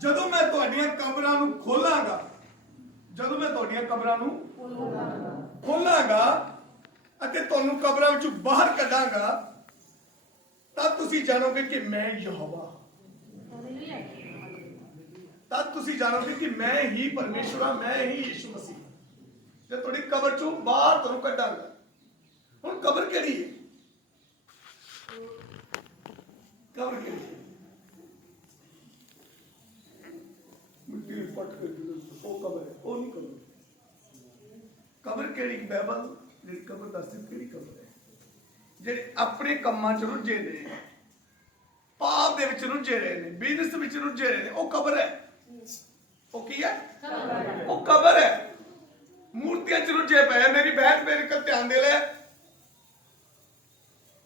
ਜਦੋਂ ਮੈਂ ਤੁਹਾਡੀਆਂ ਕਬਰਾਂ ਨੂੰ ਖੋਲਾਂਗਾ, ਜਦੋਂ ਮੈਂ ਤੁਹਾਡੀਆਂ ਕਬਰਾਂ ਨੂੰ ਖੋਲਾਂਗਾ ਅਤੇ ਤੁਹਾਨੂੰ ਕਬਰਾਂ ਵਿੱਚੋਂ ਬਾਹਰ ਕੱਢਾਂਗਾ, ਤਦ ਤੁਸੀਂ ਜਾਣੋਗੇ ਕਿ ਮੈਂ ਯਹੋਵਾ ਤਦ ਤੁਸੀਂ ਜਾਣੋਗੇ ਕਿ ਮੈਂ ਹੀ ਪਰਮੇਸ਼ਵਰ ਹਾਂ, ਮੈਂ ਹੀ ਯਿਸੂ ਮਸੀਹ ਹਾਂ। ਤੁਹਾਡੀ ਕਬਰ ਚੋਂ ਬਾਹਰ ਤੁਹਾਨੂੰ ਕੱਢਾਂਗਾ, ਹੁਣ ਕਬਰ ਕਿਹੜੀ ਹੈ? ਕਬਰ ਕਿਹੜੀ ਹੈ ਮਿੱਟੀ ਵਿੱਚ ਪੱਟ ਕੇ ਜਦੋਂ ਉਹ ਕਬਰ ਹੈ, ਉਹ ਨਹੀਂ ਕਬਰ। ਕਬਰ ਕਿਹੜੀ? ਬਾਈਬਲ ਜਿਹੜੀ ਕਬਰ ਦੱਸਦੀ, ਕਿਹੜੀ ਕਬਰ ਹੈ? ਜਿਹੜੇ ਆਪਣੇ ਕੰਮਾਂ 'ਚ ਰੁੱਝੇ ਨੇ, ਪਾਪ ਦੇ ਵਿੱਚ ਰੁੱਝੇ ਰਹੇ ਨੇ ਬਿਜ਼ਨਸ ਵਿੱਚ ਰੁੱਝੇ ਰਹੇ ਨੇ, ਉਹ ਕਬਰ ਹੈ। ਉਹ ਕੀ ਹੈ? ਉਹ ਕਬਰ ਹੈ। ਮੂਰਤੀਆਂ 'ਚ ਰੁੱਝੇ ਪਏ ਆ। ਮੇਰੀ ਬਹਿਨ ਮੇਰੇ ਕੋਲ ਧਿਆਨ ਦੇ ਲੈ।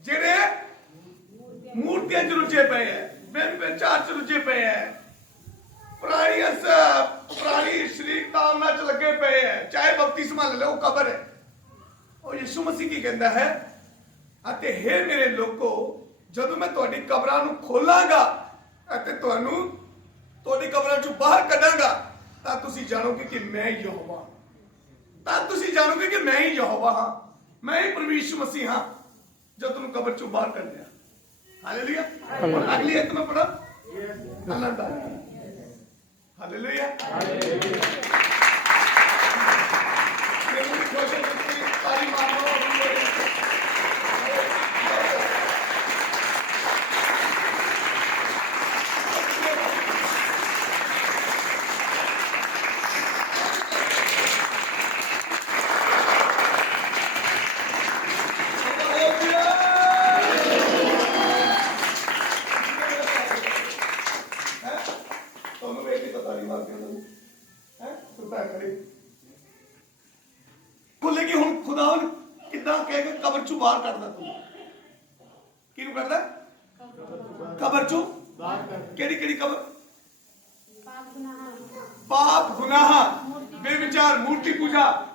ਜਿਹੜੇ ਮੂਰਤੀਆਂ 'ਚ ਰੁੱਝੇ ਪਏ ਐ ਬਿਨ ਵਿਚਾਰ 'ਚ ਰੁੱਝੇ ਪਏ ਐ ਅਸ ਪੁਰਾਣੀ ਸ਼ਰੀਕ ਕਾਮਨਾ 'ਚ ਲੱਗੇ ਪਏ ਐ ਚਾਹੇ ਬਪਤਿਸਮਾ ਲੈ ਲਓ ਕਬਰ ਹੈ। ਉਹ ਯਿਸੂ ਮਸੀਹ ਕੀ ਕਹਿੰਦਾ ਹੈ? ਅਤੇ ਹੈ ਮੇਰੇ ਲੋਕੋ ਜਦੋਂ ਮੈਂ ਤੁਹਾਡੀ ਕਬਰਾਂ ਨੂੰ ਖੋਲਾਂਗਾ ਅਤੇ ਤੁਹਾਨੂੰ ਤੁਹਾਡੀ ਕਬਰਾਂ ਚੋਂ ਬਾਹਰ ਕੱਢਾਂਗਾ ਤਾਂ ਤੁਸੀਂ ਜਾਣੋਗੇ ਕਿ ਮੈਂ ਯਹੋਵਾ। ਤਾਂ ਤੁਸੀਂ ਜਾਣੋਗੇ ਕਿ ਮੈਂ ਹੀ ਯਹੋਵਾ ਹਾਂ। ਮੈਂ ਹੀ ਪਰਮੇਸ਼ਰ ਮਸੀਹ ਹਾਂ ਜੋ ਤੁਹਾਨੂੰ ਕਬਰ ਚੋਂ ਬਾਹਰ ਕੱਢਿਆ। ਹਾਲੇਲੂਇਆ ਹੁਣ ਅਗਲੀ ਇੱਕ ਮੈਂ ਪੜਾ ਆਨੰਦ ਆ అల్లెలుయ్యా దేవుడి కోసం ਵੇਖ ਕੇ ਤਾਂ ਹੈ ਸੁਤਾ ਕਰੇ। ਕੋਲੇ ਕਿ ਹੁਣ ਖੁਦਾ ਕਿੱਦਾਂ ਕਹਿ ਕੇ ਕਬਰ ਚੋਂ ਬਾਹਰ ਕੱਢਦਾ ਤੂੰ? ਕਿਹਨੂੰ ਕੱਢਦਾ? ਕਬਰ ਚੋਂ? ਕਿਹੜੀ ਕਿਹੜੀ ਕਬਰ? ਪਾਪ ਗੁਨਾਹ। ਬੇਵਿਚਾਰ, ਮੂਰਤੀ ਪੂਜਾ।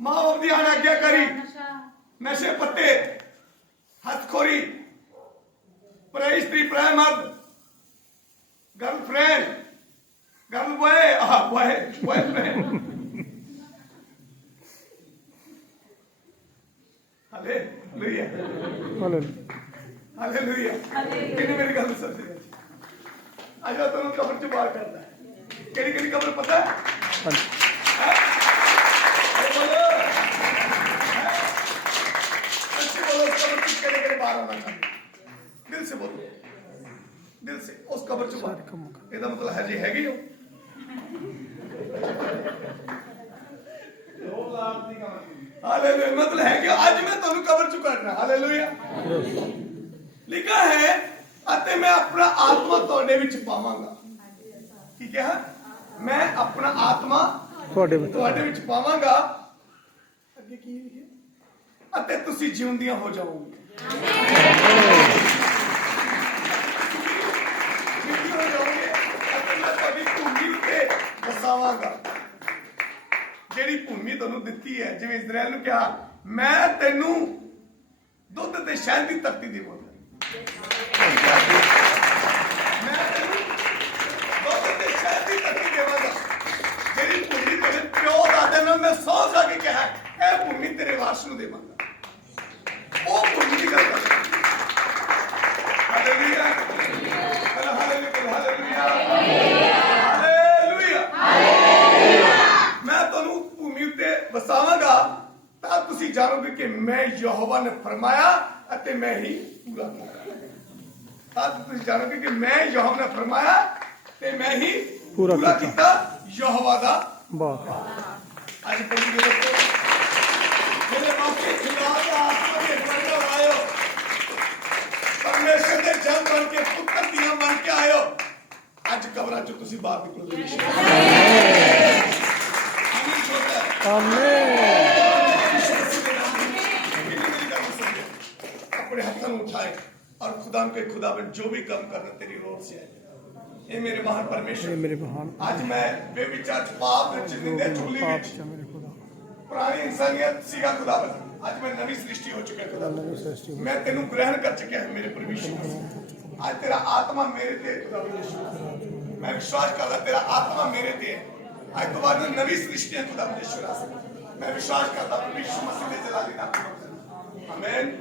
ਮਾਂ ਬਾਪ ਦੀ ਆਗਿਆ ਕਰੀ। ਨਸ਼ੇ ਪੱਤੇ। ਹੱਥਖੋਰੀ। ਪ੍ਰੇ ਇਸਤਰੀ ਪ੍ਰੇ ਮਰਦ गर्लफ्रेंड गर्ल बॉय हाँ बॉय बॉयफ्रेंड हालेलुया हालेलुया किन्ने मेरी गल समझ गए आज ਤੁਹਾਨੂੰ ਕਬਰ ਚ ਬਾਹਰ ਕਰਦਾ ਹੈ ਕਿਹੜੀ ਕਿਹੜੀ ਕਬਰ ਪਤਾ ਹੈ ਹੈਂ? ਇਹ ਬੋਲੋ ਹੈਂ? ਅੱਛੀ ਬੋਲੋ ਉਸ ਕਬਰ ਚ ਕਿਹੜੇ ਕਿਹੜੇ ਬਾਹਰ ਆਉਣਾ ਚਾਹੁੰਦੇ ਹੋ ਹਾਲੇਲੂਇਆ। ਮਤਲਬ ਹੈ ਕਿ ਅੱਜ ਮੈਂ ਤੁਹਾਨੂੰ ਕਬਰ ਚੋਂ ਕੱਢਣਾ ਹਾਲੇਲੂਇਆ। ਲਿਖਾ ਹੈ ਅਤੇ ਮੈਂ ਆਪਣਾ ਆਤਮਾ ਤੁਹਾਡੇ ਵਿੱਚ ਪਾਵਾਂਗਾ। ਕੀ ਕਿਹਾ? ਮੈਂ ਆਪਣਾ ਆਤਮਾ ਤੁਹਾਡੇ ਵਿੱਚ। ਤੁਹਾਡੇ ਵਿੱਚ ਪਾਵਾਂਗਾ। ਅੱਗੇ ਕੀ ਲਿਖਿਆ? ਅਤੇ ਤੁਸੀਂ ਜਿਉਂਦੀਆਂ ਹੋ ਜਾਓਗੇ ਅਤੇ ਮੈਂ ਤੁਹਾਡੀ ਭੂਮੀ ਉੱਤੇ ਵਸਾਵਾਂਗਾ ਜਿਹੜੀ ਭੂਮੀ ਤੁਹਾਨੂੰ ਦਿੱਤੀ ਹੈ, ਜਿਵੇਂ ਇਜ਼ਰਾਈਲ ਨੂੰ ਕਿਹਾ, ਮੈਂ ਤੈਨੂੰ ਦੁੱਧ ਤੇ ਸ਼ਹਿਦ ਦੀ ਧਰਤੀ ਦੇਵਾਂਗਾ ਮੈਂ ਤੈਨੂੰ ਦੁੱਧ ਤੇ ਸ਼ਹਿਦ ਦੀ ਧਰਤੀ ਦੇਵਾਂਗਾ। ਜਿਹੜੀ ਭੂਮੀ ਤੇਰੇ ਪਿਓ ਦਾਦੇ ਨੂੰ ਮੈਂ ਸੌ ਸਾ ਕੇ ਕਿਹਾ, ਇਹ ਭੂਮੀ ਤੇਰੇ ਵਾਰਸ ਨੂੰ ਦੇਵਾਂਗਾ। ਉਹ ਭੂਮੀ ਦੀ ਗੱਲ ਕਰ ਹਾਲੇਲੂਇਆ ਹਾਲੇਲੂਇਆ ਹਾਲੇਲੂਇਆ ਮੈਂ ਤੁਹਾਨੂੰ ਭੂਮੀ ਉੱਤੇ ਵਸਾਵਾਂਗਾ ਤਾਂ ਤੁਸੀਂ ਜਾਣੋਗੇ ਕਿ ਮੈਂ ਯਹੋਵਾ ਨੇ ਫਰਮਾਇਆ ਅਤੇ ਮੈਂ ਹੀ ਪੂਰਾ ਕੀਤਾ। ਤਾਂ ਤੁਸੀਂ ਜਾਣੋਗੇ ਕਿ ਮੈਂ ਯਹੋਵਾ ਨੇ ਫਰਮਾਇਆ ਤੇ ਮੈਂ ਹੀ ਪੂਰਾ ਕੀਤਾ। ਯਹੋਵਾ ਦਾ ਵਾਹ। ਅੱਜ ਪੜ੍ਹੀ ਦੇ ਬੱਚੇ ਮੇਰੇ ਮਾਪੇ ਖੁਦਾ ਦਾ ਆਤਮਾ ਦੇ ਪਰਦਾ ਆਇਓ ਪਰਮੇਸ਼ਰ ਦੇ ਜਨ ਬਣ ਕੇ ਪੁੱਤਰ ਦੀਆਂ ਬਣ ਕੇ ਆਇਓ ਅੱਜ ਕਬਰਾਂ ਚੋਂ ਤੁਸੀਂ ਬਾਹਰ ਨਿਕਲੋਗੇ ਆਮੀਨ ਆਮੀਨ उठाए और खुदा के खुदा में जो भी काम करना तेरी ओर से है ये मेरे महान ਇਹ परमेश्वर ਮੇਰੇ ਮਹਾਨ आज मैं बेविचार च पाप ਵਿੱਚ ਨਿੰਦਾ ਚੁਗਲੀ ਪਾਪ ਵਿੱਚ ਚ ਮੇਰੇ ਖੁਦਾ ਪੁਰਾਣੀ ਇਨਸਾਨੀਅਤ ਸੀਗਾ ਖੁਦਾ ਅੱਜ ਮੈਂ ਨਵੀਂ ਸ੍ਰਿਸ਼ਟੀ ਹੋ ਚੁੱਕਾ ਖੁਦਾ ਨਵੀਂ ਸ੍ਰਿਸ਼ਟੀ ਹੋਈ। ਮੈਂ ਤੈਨੂੰ ਗ੍ਰਹਿਣ ਕਰ ਚੁੱਕਿਆ ਹਾਂ ਮੇਰੇ ਪਰਮੇਸ਼ਰ ਅੱਜ ਤੇਰਾ ਆਤਮਾ ਮੇਰੇ ਤੇ ਖੁਦਾ ਯਿਸੂ ਮੈਂ ਮੈਂ ਵਿਸ਼ਵਾਸ ਕਰਦਾ ਤੇਰਾ ਆਤਮਾ ਮੇਰੇ ਤੇ ਹੈ ਅੱਜ ਤੋਂ ਬਾਅਦ ਨਵੀਂ ਸ੍ਰਿਸ਼ਟੀ ਹੈ ਖੁਦਾ ਪਰਮੇਸ਼ਵਰ ਮੈਂ ਵਿਸ਼ਵਾਸ ਕਰਦਾ ਪ੍ਰਭੂ ਯਿਸੂ ਮਸੀਹ ਦੇ ਜਲਾਲੀ ਨਾਮ ਵਿੱਚ ਆਮੇਨ